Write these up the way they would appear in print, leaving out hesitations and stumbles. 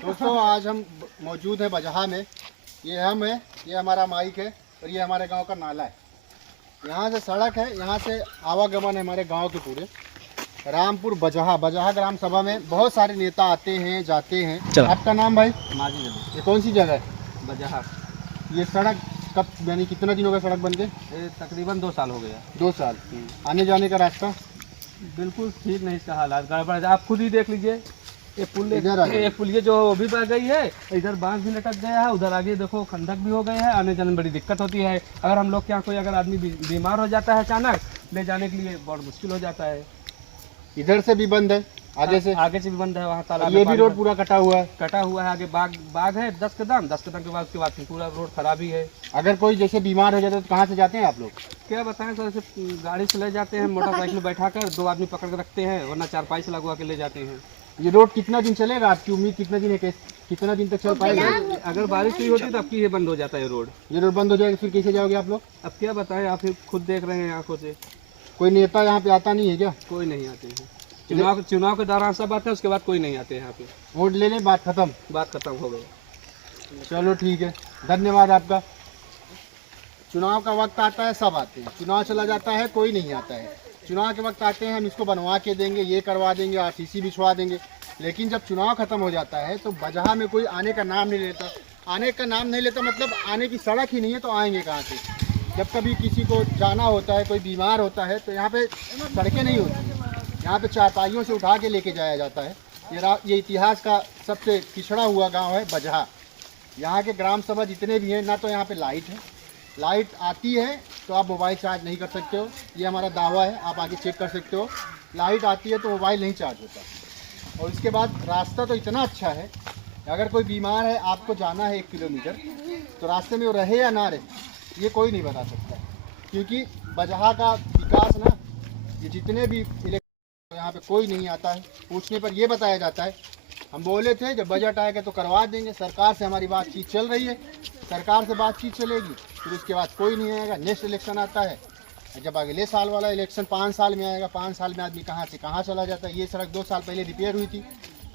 दोस्तों आज हम मौजूद हैं बजहा में। ये हम है, ये हमारा माइक है और ये हमारे गांव का नाला है। यहाँ से सड़क है, यहाँ से आवागमन है हमारे गांव के पूरे। रामपुर बजहा, बजहा ग्राम सभा में बहुत सारे नेता आते हैं जाते हैं। आपका नाम भाई? माजी नदी ये कौन सी जगह है? बजहा। ये सड़क कब यानी कितना दिन हो गया सड़क बन के? ये तकरीबन 2 साल हो गया। 2 साल। आने जाने का रास्ता बिल्कुल ठीक नहीं, इसका हालात गड़बड़ है। आप खुद ही देख लीजिए, ये पुल इधर आ ये पुल ये जो भी बह गई है, इधर बांस भी लटक गया है, उधर आगे देखो खंडक भी हो गए हैं। आने जाने में बड़ी दिक्कत होती है। अगर हम लोग के यहाँ कोई अगर आदमी बीमार हो जाता है अचानक, ले जाने के लिए बहुत मुश्किल हो जाता है। इधर से भी बंद है, आगे से भी बंद है। वहाँ तालाब ये में भी रोड पूरा कटा हुआ है। कटा हुआ है। आगे बाग है 10 कदम के बाद फिर पूरा रोड खराब ही है। अगर कोई जैसे बीमार हो जाता है तो कहाँ से जाते हैं आप लोग? क्या बताएं सर, ऐसे गाड़ी से ले जाते हैं, मोटरसाइकिल में बैठा कर 2 आदमी पकड़ के रखते हैं, वरना 4 से लगवा के ले जाते हैं। ये रोड कितना दिन चलेगा? आपकी उम्मीद कितना दिन है, कितना दिन तक चल पाएगा? अगर बारिश नहीं होती तब की ये बंद हो जाता है रोड। ये रोड बंद हो जाएगा, फिर कैसे जाओगे आप लोग? अब क्या बताएं, आप फिर खुद देख रहे हैं आंखों से। कोई नेता यहाँ पे आता नहीं है क्या? कोई नहीं आते हैं। चुनाव के दौरान सब आते हैं, उसके बाद कोई नहीं आते हैं यहाँ पे। वोट ले लें, बात खत्म। बात खत्म हो गई। चलो ठीक है, धन्यवाद आपका। चुनाव का वक्त आता है सब आते हैं, चुनाव चला जाता है कोई नहीं आता है। चुनाव के वक्त आते हैं, हम इसको बनवा के देंगे, ये करवा देंगे, आरसीसी बिछवा देंगे। लेकिन जब चुनाव खत्म हो जाता है तो बजहा में कोई आने का नाम नहीं लेता। आने का नाम नहीं लेता मतलब आने की सड़क ही नहीं है तो आएंगे कहाँ से? जब कभी किसी को जाना होता है, कोई बीमार होता है तो यहाँ पे सड़कें नहीं होती, यहाँ पे चारपाइयों से उठा के लेके जाया जाता है। ये इतिहास का सबसे पिछड़ा हुआ गांव है बजहा। यहाँ के ग्राम सभा जितने भी हैं, ना तो यहाँ पे लाइट है, लाइट आती है तो आप मोबाइल चार्ज नहीं कर सकते हो, ये हमारा दावा है, आप आगे चेक कर सकते हो। लाइट आती है तो मोबाइल नहीं चार्ज होता। और इसके बाद रास्ता तो इतना अच्छा है, अगर कोई बीमार है, आपको जाना है 1 किलोमीटर, तो रास्ते में वो रहे या ना रहे ये कोई नहीं बता सकता। क्योंकि बजहा का विकास ना, ये जितने भी यहाँ पे कोई नहीं आता है। पूछने पर यह बताया जाता है, हम बोले थे जब बजट आएगा तो करवा देंगे, सरकार से हमारी बातचीत चल रही है, सरकार से बातचीत चलेगी, फिर उसके बाद कोई नहीं आएगा। नेक्स्ट इलेक्शन आता है, जब अगले साल वाला इलेक्शन 5 साल में आएगा, 5 साल में आदमी कहाँ से कहाँ चला जाता है। ये सड़क 2 साल पहले रिपेयर हुई थी,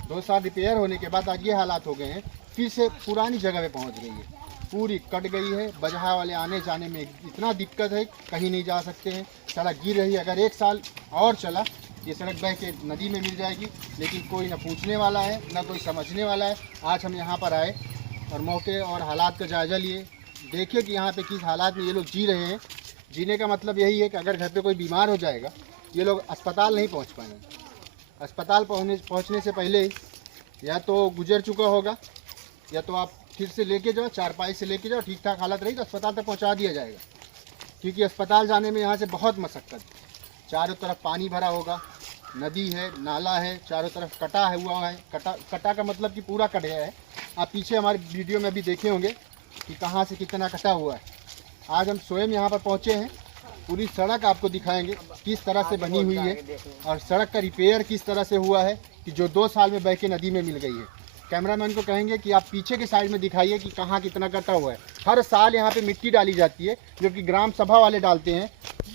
2 साल रिपेयर होने के बाद आज ये हालात हो गए हैं, फिर से पुरानी जगह पे पहुँच गई है, पूरी कट गई है। बजहा वाले आने जाने में इतना दिक्कत है, कहीं नहीं जा सकते हैं, सड़क गिर रही है। अगर 1 साल और चला ये सड़क बह के नदी में मिल जाएगी, लेकिन कोई ना पूछने वाला है ना कोई समझने वाला है। आज हम यहाँ पर आए और मौके और हालात का जायज़ा लिए, देखिए कि यहाँ पे किस हालात में ये लोग जी रहे हैं। जीने का मतलब यही है कि अगर घर पे कोई बीमार हो जाएगा, ये लोग अस्पताल नहीं पहुँच पाएंगे। अस्पताल पहुँचने से पहले या तो गुजर चुका होगा, या तो आप फिर से लेके जाओ, चारपाई से लेके जाओ, ठीक ठाक हालत रही तो अस्पताल तक पहुँचा दिया जाएगा। क्योंकि अस्पताल जाने में यहाँ से बहुत मशक्क़त, चारों तरफ पानी भरा होगा, नदी है, नाला है, चारों तरफ कटा है हुआ है। कटा का मतलब कि पूरा कट गया है। आप पीछे हमारे वीडियो में भी देखे होंगे कि कहाँ से कितना कटा हुआ है। आज हम स्वयं यहाँ पर पहुँचे हैं, पूरी सड़क आपको दिखाएंगे किस तरह से बनी हुई है और सड़क का रिपेयर किस तरह से हुआ है कि जो 2 साल में बह के नदी में मिल गई है। कैमरामैन को कहेंगे कि आप पीछे के साइड में दिखाइए कि कहाँ कितना कटा हुआ है। हर साल यहाँ पे मिट्टी डाली जाती है, जो कि ग्राम सभा वाले डालते हैं।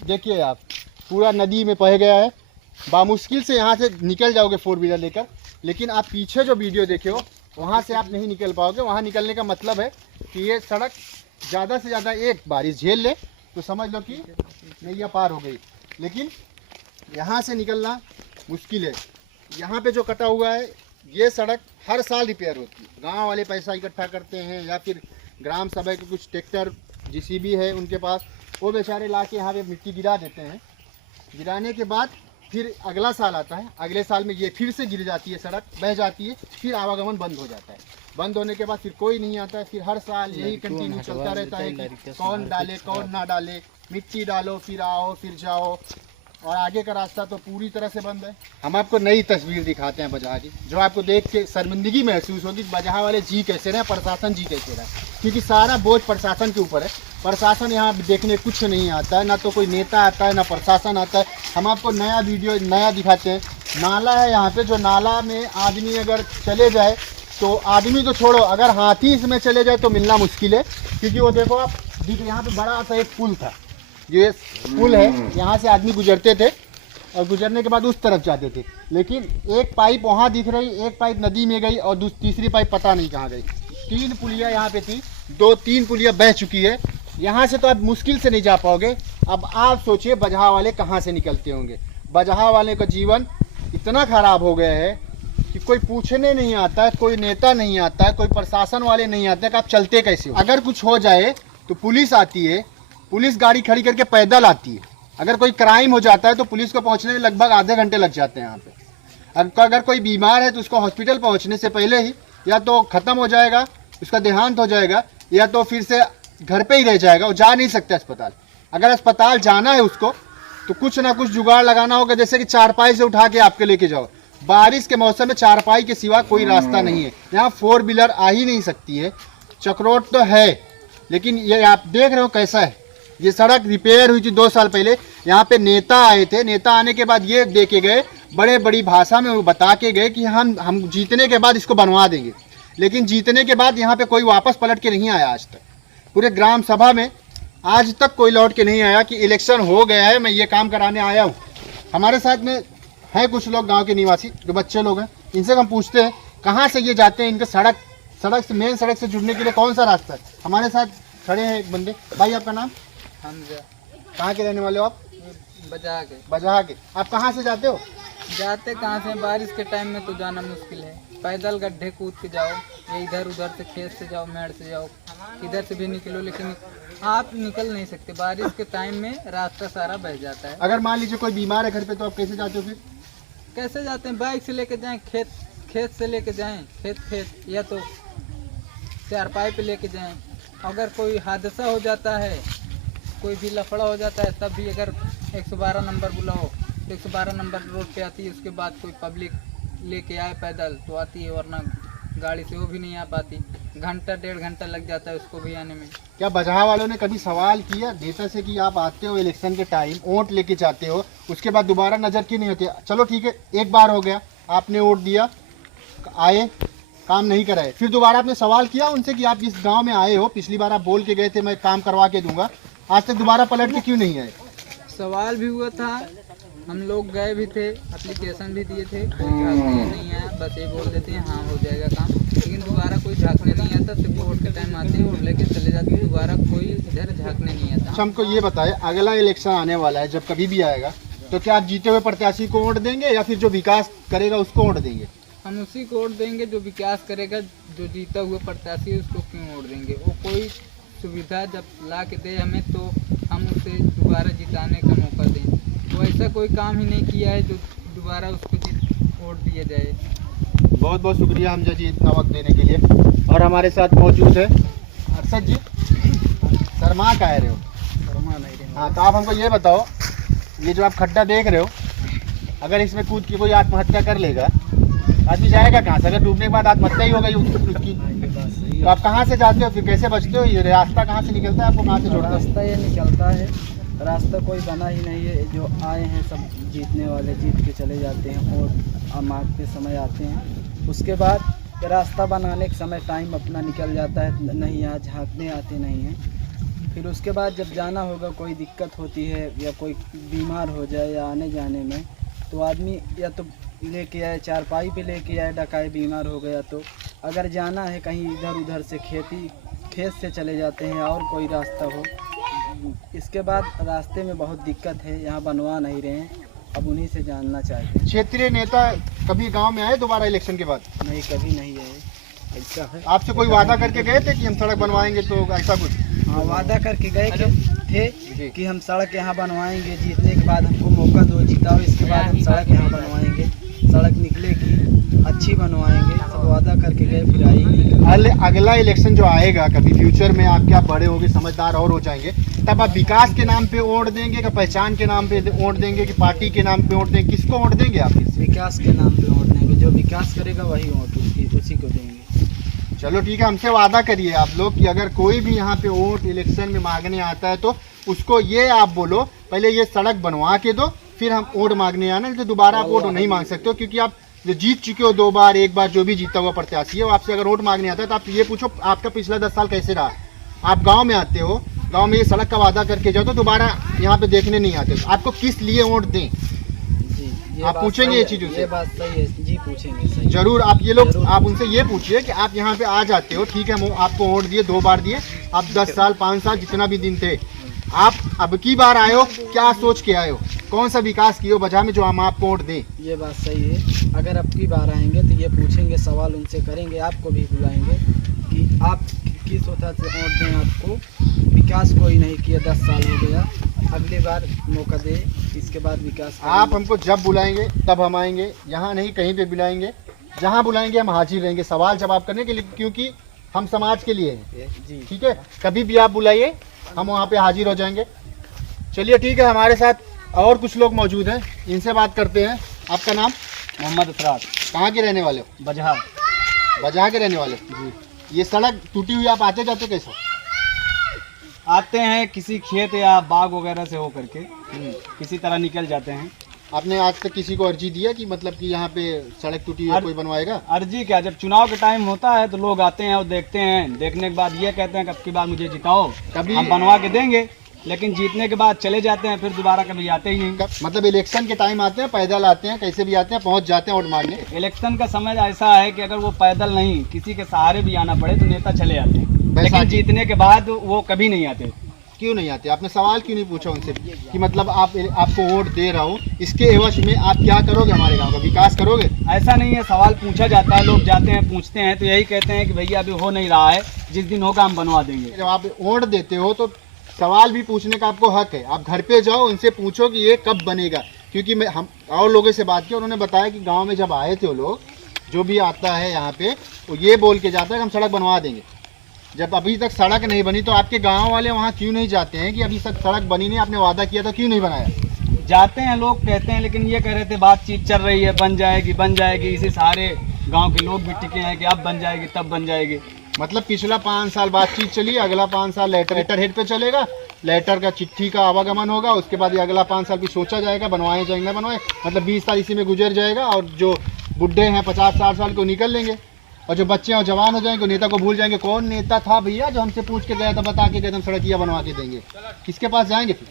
देखिए आप, पूरा नदी में बह गया है, बामुश्किल से यहाँ से निकल जाओगे 4 व्हीलर लेकर। लेकिन आप पीछे जो वीडियो देखे हो वहाँ से आप नहीं निकल पाओगे। वहाँ निकलने का मतलब है कि ये सड़क ज़्यादा से ज़्यादा एक बारिश झेल ले तो समझ लो कि नैया पार हो गई, लेकिन यहाँ से निकलना मुश्किल है। यहाँ पे जो कटा हुआ है ये सड़क हर साल रिपेयर होती है। गाँव वाले पैसा इकट्ठा करते हैं या फिर ग्राम सभा के कुछ ट्रैक्टर JCB है उनके पास, वो बेचारे ला के यहाँ पे मिट्टी गिरा देते हैं। गिराने के बाद फिर अगला साल आता है, अगले साल में ये फिर से गिर जाती है, सड़क बह जाती है, फिर आवागमन बंद हो जाता है। बंद होने के बाद फिर कोई नहीं आता है। फिर हर साल यही कंटिन्यू चलता रहता है कि कौन डाले कौन ना डाले, मिट्टी डालो फिर आओ फिर जाओ, और आगे का रास्ता तो पूरी तरह से बंद है। हम आपको नई तस्वीर दिखाते हैं बजहा की, जो आपको देख के शर्मिंदगी महसूस होगी। बजहा वाले जी कैसे रहे, प्रशासन जी कैसे रहे, क्योंकि सारा बोझ प्रशासन के ऊपर है। प्रशासन यहाँ देखने कुछ नहीं आता है, ना तो कोई नेता आता है ना प्रशासन आता है। हम आपको नया वीडियो नया दिखाते हैं। नाला है यहाँ पे, जो नाला में आदमी अगर चले जाए तो आदमी तो छोड़ो, अगर हाथी इसमें चले जाए तो मिलना मुश्किल है। क्योंकि वो देखो आप, यहाँ पे बड़ा सा एक पुल था, ये पुल है, यहाँ से आदमी गुजरते थे और गुजरने के बाद उस तरफ जाते थे। लेकिन एक पाइप वहाँ दिख रही, एक पाइप नदी में गई और तीसरी पाइप पता नहीं कहाँ गई। 3 पुलिया यहाँ पे थी, 2-3 पुलिया बह चुकी है। यहाँ से तो आप मुश्किल से नहीं जा पाओगे। अब आप सोचिए बजहा वाले कहाँ से निकलते होंगे। बजहा वाले का जीवन इतना खराब हो गया है कि कोई पूछने नहीं आता है, कोई नेता नहीं आता है, कोई प्रशासन वाले नहीं आते कि आप चलते कैसे हो। अगर कुछ हो जाए तो पुलिस आती है, पुलिस गाड़ी खड़ी करके पैदल आती है। अगर कोई क्राइम हो जाता है तो पुलिस को पहुंचने में लगभग आधे घंटे लग जाते हैं यहाँ पे। अगर कोई बीमार है तो उसको हॉस्पिटल पहुंचने से पहले ही या तो ख़त्म हो जाएगा, उसका देहांत हो जाएगा, या तो फिर से घर पे ही रह जाएगा, वो जा नहीं सकता अस्पताल। अगर अस्पताल जाना है उसको तो कुछ ना कुछ जुगाड़ लगाना होगा, जैसे कि चारपाई से उठा के आपके लेके जाओ। बारिश के मौसम में चारपाई के सिवा कोई रास्ता नहीं है। यहाँ 4 व्हीलर आ ही नहीं सकती है। चक्रोट तो है, लेकिन ये आप देख रहे हो कैसा है। ये सड़क रिपेयर हुई थी 2 साल पहले। यहाँ पे नेता आए थे, नेता आने के बाद ये दे के गए, बड़े बड़ी भाषा में वो बता के गए कि हम जीतने के बाद इसको बनवा देंगे। लेकिन जीतने के बाद यहाँ पे कोई वापस पलट के नहीं आया आज तक। पूरे ग्राम सभा में आज तक कोई लौट के नहीं आया कि इलेक्शन हो गया है, मैं ये काम कराने आया हूँ। हमारे साथ में है कुछ लोग गांव के निवासी जो बच्चे लोग हैं, इनसे हम पूछते हैं कहाँ से ये जाते हैं, इनके सड़क से मेन सड़क से जुड़ने के लिए कौन सा रास्ता है। हमारे साथ खड़े हैं एक बंदे। भाई आपका नाम? हमजा। कहाँ के रहने वाले हो आप? बजहा के। आप कहाँ से जाते हो? जाते कहाँ से, बारिश के टाइम में तो जाना मुश्किल है। पैदल गड्ढे कूद के जाओ या इधर उधर से खेत से जाओ, मेड़ से जाओ, इधर से भी निकलो, लेकिन आप निकल नहीं सकते। बारिश के टाइम में रास्ता सारा बह जाता है। अगर मान लीजिए कोई बीमार है घर पे तो आप कैसे जाते हो फिर? कैसे जाते हैं? बाइक से लेके जाएं, खेत से लेके जाएं, खेत या तो चारपाई पे लेके जाएं। अगर कोई हादसा हो जाता है, कोई भी लफड़ा हो जाता है, तब भी अगर 112 नंबर बुलाओ तो 112 नंबर रोड पे आती है। उसके बाद कोई पब्लिक लेके आए पैदल तो आती है, वरना गाड़ी से वो भी नहीं आ पाती। घंटा 1.5 घंटा लग जाता है उसको भी आने में। क्या बजहा वालों ने कभी सवाल किया नेता से कि आप आते हो इलेक्शन के टाइम, वोट लेके जाते हो, उसके बाद दोबारा नज़र क्यों नहीं होती? चलो ठीक है, एक बार हो गया, आपने वोट दिया, आए, काम नहीं कराए, फिर दोबारा आपने सवाल किया उनसे कि आप इस गांव में आए हो, पिछली बार आप बोल के गए थे मैं काम करवा के दूंगा, आज तक दोबारा पलट के क्यों नहीं आए? सवाल भी हुआ था, हम लोग गए भी थे, एप्लीकेशन भी दिए थे, कोई झांकने नहीं आया। बस ये बोल देते हैं हाँ हो जाएगा काम, लेकिन दोबारा कोई झांकने नहीं आता। सिर्फ वोट के टाइम आते हैं और लेके चले जाते हैं, दोबारा कोई इधर झांकने नहीं आता। अच्छा, हमको ये बताए, अगला इलेक्शन आने वाला है, जब कभी भी आएगा, तो क्या आप जीते हुए प्रत्याशी को वोट देंगे या फिर जो विकास करेगा उसको वोट देंगे? हम उसी को वोट देंगे जो विकास करेगा। जो जीता हुआ प्रत्याशी है उसको क्यों वोट देंगे? वो कोई सुविधा जब ला के दे हमें तो हम उसे दोबारा जिताने का मौका दें। वो ऐसा कोई काम ही नहीं किया है जो दोबारा उसको वोट दिया जाए। बहुत बहुत शुक्रिया हमजा जी इतना वक्त देने के लिए। और हमारे साथ मौजूद है अरशद जी। शर्मा का रहे हो? हाँ, तो आप हमको ये बताओ, ये जो आप खड्डा देख रहे हो, अगर इसमें कूद के कोई आत्महत्या कर लेगा, आदमी जाएगा कहाँ से? अगर डूबने के बाद आत्महत्या ही हो गई उसकी, तो आप कहाँ से जाते हो, फिर कैसे बचते हो? ये रास्ता कहाँ से निकलता है, आपको कहाँ से जोड़ता है? रास्ता ये निकलता है, रास्ता कोई बना ही नहीं है। जो आए हैं सब जीतने वाले जीत के चले जाते हैं और मांगते समय आते हैं। उसके बाद रास्ता बनाने के समय टाइम अपना निकल जाता है, नहीं यहाँ झांकने आते नहीं हैं। फिर उसके बाद जब जाना होगा, कोई दिक्कत होती है या कोई बीमार हो जाए या आने जाने में, तो आदमी या तो लेके आए, चारपाई पे लेके आए, डकाए, बीमार हो गया तो अगर जाना है कहीं इधर उधर से खेत से चले जाते हैं और कोई रास्ता हो। इसके बाद रास्ते में बहुत दिक्कत है, यहाँ बनवा नहीं रहे हैं, अब उन्हीं से जानना चाहते हैं। क्षेत्रीय नेता कभी गांव में आए दोबारा इलेक्शन के बाद? नहीं, कभी नहीं है। ऐसा है, आपसे कोई वादा करके गए थे कि हम सड़क बनवाएंगे, तो ऐसा कुछ? हाँ, वादा करके गए थे कि हम सड़क यहाँ बनवाएंगे, जीतने के बाद हमको मौका दो, जिताओ, इसके बाद हम सड़क यहाँ बनवाएंगे, सड़क निकलेगी, अच्छी बनवाएंगे, सब वादा करके गए, फिर आई नहीं। अगला इलेक्शन जो आएगा कभी फ्यूचर में, आप क्या बड़े होंगे, समझदार और हो जाएंगे, तब आप विकास के नाम पे वोट देंगे, कि पहचान के नाम पे वोट देंगे, कि पार्टी के नाम पे वोट देंगे? किसको वोट देंगे आप? विकास के नाम पे वोट देंगे, जो विकास करेगा वही वोट उसी को देंगे। चलो ठीक है, हमसे वादा करिए आप लोग कि अगर कोई भी यहाँ पे वोट इलेक्शन में मांगने आता है तो उसको ये आप बोलो, पहले ये सड़क बनवा के दो, फिर हम वोट मांगने आना, तो दोबारा आप वोट नहीं मांग सकते हो, क्योंकि आप जो जीत चुके हो 2 बार, 1 बार, जो भी जीता हुआ प्रत्याशी है, वो आपसे अगर वोट मांगने आता है तो आप ये पूछो आपका पिछला 10 साल कैसे रहा। आप गाँव में आते हो, गाँव में ये सड़क का वादा करके जाओ तो दोबारा यहाँ पे देखने नहीं आते, आपको किस लिए वोट दें? आप बात पूछेंगे सही ये है, चीज़ों ये से? बात सही है जी, पूछेंगे सही। जरूर आप ये लोग जरूर। आप उनसे ये पूछिए कि आप यहाँ पे आ जाते हो, ठीक है, हम आपको वोट दिए, 2 बार दिए, आप 10 साल 5 साल जितना भी दिन थे, आप अब की बार आए हो, क्या सोच के आए हो, कौन सा विकास किए हो बजा में जो हम आपको वोट दें? ये बात सही है। अगर अब की बार आएंगे तो ये पूछेंगे, सवाल उनसे करेंगे, आपको भी बुलाएंगे कि आप किस वजह से वोट दें आपको, विकास कोई नहीं किया, 10 साल हो गया, अगली बार मौका दे, इसके बाद विकास करेंगे। आप हमको जब बुलाएंगे तब हम आएंगे, यहाँ नहीं कहीं पे बुलाएंगे, जहाँ बुलाएंगे हम हाजिर रहेंगे सवाल जवाब करने के लिए, क्योंकि हम समाज के लिए हैं, जी ठीक है? कभी भी आप बुलाइए, हम वहाँ पे हाजिर हो जाएंगे। चलिए ठीक है, हमारे साथ और कुछ लोग मौजूद हैं, इनसे बात करते हैं। आपका नाम? मोहम्मद अफराद, कहाँ के रहने वाले हो? बजहा। बजहा के रहने वाले हो? जी, ये सड़क टूटी हुई, आप आते जाते कैसे? आते हैं किसी खेत या बाग वगैरह से होकर के, किसी तरह निकल जाते हैं। आपने आज तक किसी को अर्जी दिया कि मतलब कि यहाँ पे सड़क टूटी है, कोई बनवाएगा? अर्जी क्या, जब चुनाव का टाइम होता है तो लोग आते हैं और देखते हैं, देखने के बाद ये कहते हैं कि अब की बार मुझे जिताओ, कभी हम बनवा के देंगे, लेकिन जीतने के बाद चले जाते हैं, फिर दोबारा कभी आते ही नहीं। मतलब इलेक्शन के टाइम आते हैं, पैदल आते हैं, कैसे भी आते हैं, पहुँच जाते हैं वोट मांगने। इलेक्शन का समय ऐसा है कि अगर वो पैदल नहीं, किसी के सहारे भी आना पड़े तो नेता चले जाते हैं, लेकिन बैसाखी। जीतने के बाद वो कभी नहीं आते। क्यों नहीं आते? आपने सवाल क्यों नहीं पूछा उनसे कि मतलब आपको वोट दे रहा हूँ, इसके एवज में आप क्या करोगे, हमारे गांव का विकास करोगे? ऐसा नहीं है, सवाल पूछा जाता है, लोग जाते हैं पूछते हैं तो यही कहते हैं कि भैया अभी हो नहीं रहा है, जिस दिन होगा हम बनवा देंगे। जब आप वोट देते हो तो सवाल भी पूछने का आपको हक है। आप घर पे जाओ, उनसे पूछो कि ये कब बनेगा, क्योंकि मैं हम और लोगों से बात की, उन्होंने बताया कि गाँव में जब आए थे वो लोग, जो भी आता है यहाँ पे वो ये बोल के जाता है कि हम सड़क बनवा देंगे। जब अभी तक सड़क नहीं बनी तो आपके गांव वाले वहाँ क्यों नहीं जाते हैं कि अभी तक सड़क बनी नहीं, आपने वादा किया था, क्यों नहीं बनाया? जाते हैं लोग, कहते हैं, लेकिन ये कह रहे थे बातचीत चल रही है, बन जाएगी, इसी सारे गांव के लोग भी टिके हैं कि अब बन जाएगी तब बन जाएगी। मतलब पिछला 5 साल बातचीत चली, अगला 5 साल लेटर हेड पे चलेगा, लेटर का चिट्ठी का आवागमन होगा, उसके बाद ये अगला 5 साल भी सोचा जाएगा बनवाए जाएंगे बनवाए, मतलब 20 साल इसी में गुजर जाएगा, और जो बुढ़े हैं 50-60 साल को निकल लेंगे, और जो बच्चे और जवान हो जाएंगे नेता को भूल जाएंगे। कौन नेता था भैया जो हमसे पूछ के गया था, बता के गए, हम सड़कियाँ बनवा के देंगे? किसके पास जाएंगे फिर?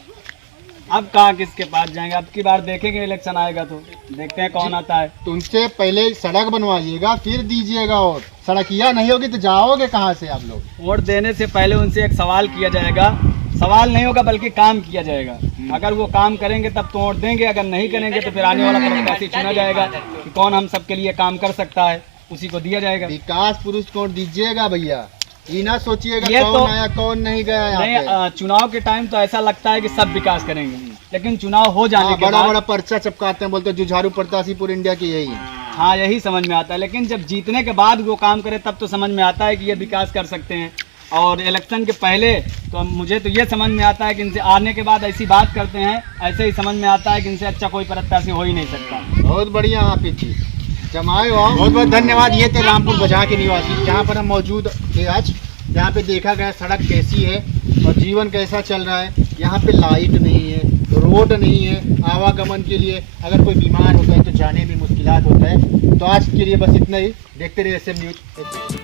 अब कहाँ किसके पास जाएंगे, अब की बार देखेंगे, इलेक्शन आएगा तो देखते हैं कौन आता है। तो उनसे पहले सड़क बनवाइएगा फिर दीजिएगा, और सड़कियाँ नहीं होगी तो जाओगे कहाँ से आप लोग? वोट देने से पहले उनसे एक सवाल किया जाएगा, सवाल नहीं होगा बल्कि काम किया जाएगा। अगर वो काम करेंगे तब तो वोट देंगे, अगर नहीं करेंगे तो फिर आने वाला प्रत्याशी चुना जाएगा कि कौन हम सबके लिए काम कर सकता है, उसी को दिया जाएगा। विकास पुरुष को दीजिएगा भैया, ये ना सोचिएगा ये कौन तो आया कौन नहीं गया यहाँ पे। नहीं, चुनाव के टाइम तो ऐसा लगता है कि सब विकास करेंगे, लेकिन चुनाव हो जाने के बड़ा बाद बड़ा पर्चा चिपकाते हैं, बोलते हैं जुझारू प्रत्याशी पूरे इंडिया के यही है। हाँ यही समझ में आता है, लेकिन जब जीतने के बाद वो काम करे तब तो समझ में आता है कि ये विकास कर सकते हैं। और इलेक्शन के पहले तो मुझे तो ये समझ में आता है कि इनसे आने के बाद ऐसी बात करते हैं, ऐसे ही समझ में आता है कि इनसे अच्छा कोई प्रत्याशी हो ही नहीं सकता। बहुत बढ़िया हाफिज जी, जमाए हो। बहुत बहुत धन्यवाद। ये थे रामपुर बजहा के निवासी, जहाँ पर हम मौजूद थे आज। यहाँ पे देखा गया सड़क कैसी है और जीवन कैसा चल रहा है। यहाँ पे लाइट नहीं है, रोड नहीं है आवागमन के लिए, अगर कोई बीमार होता है तो जाने में मुश्किलात होता है। तो आज के लिए बस इतना ही। देखते रहिए SM न्यूज़।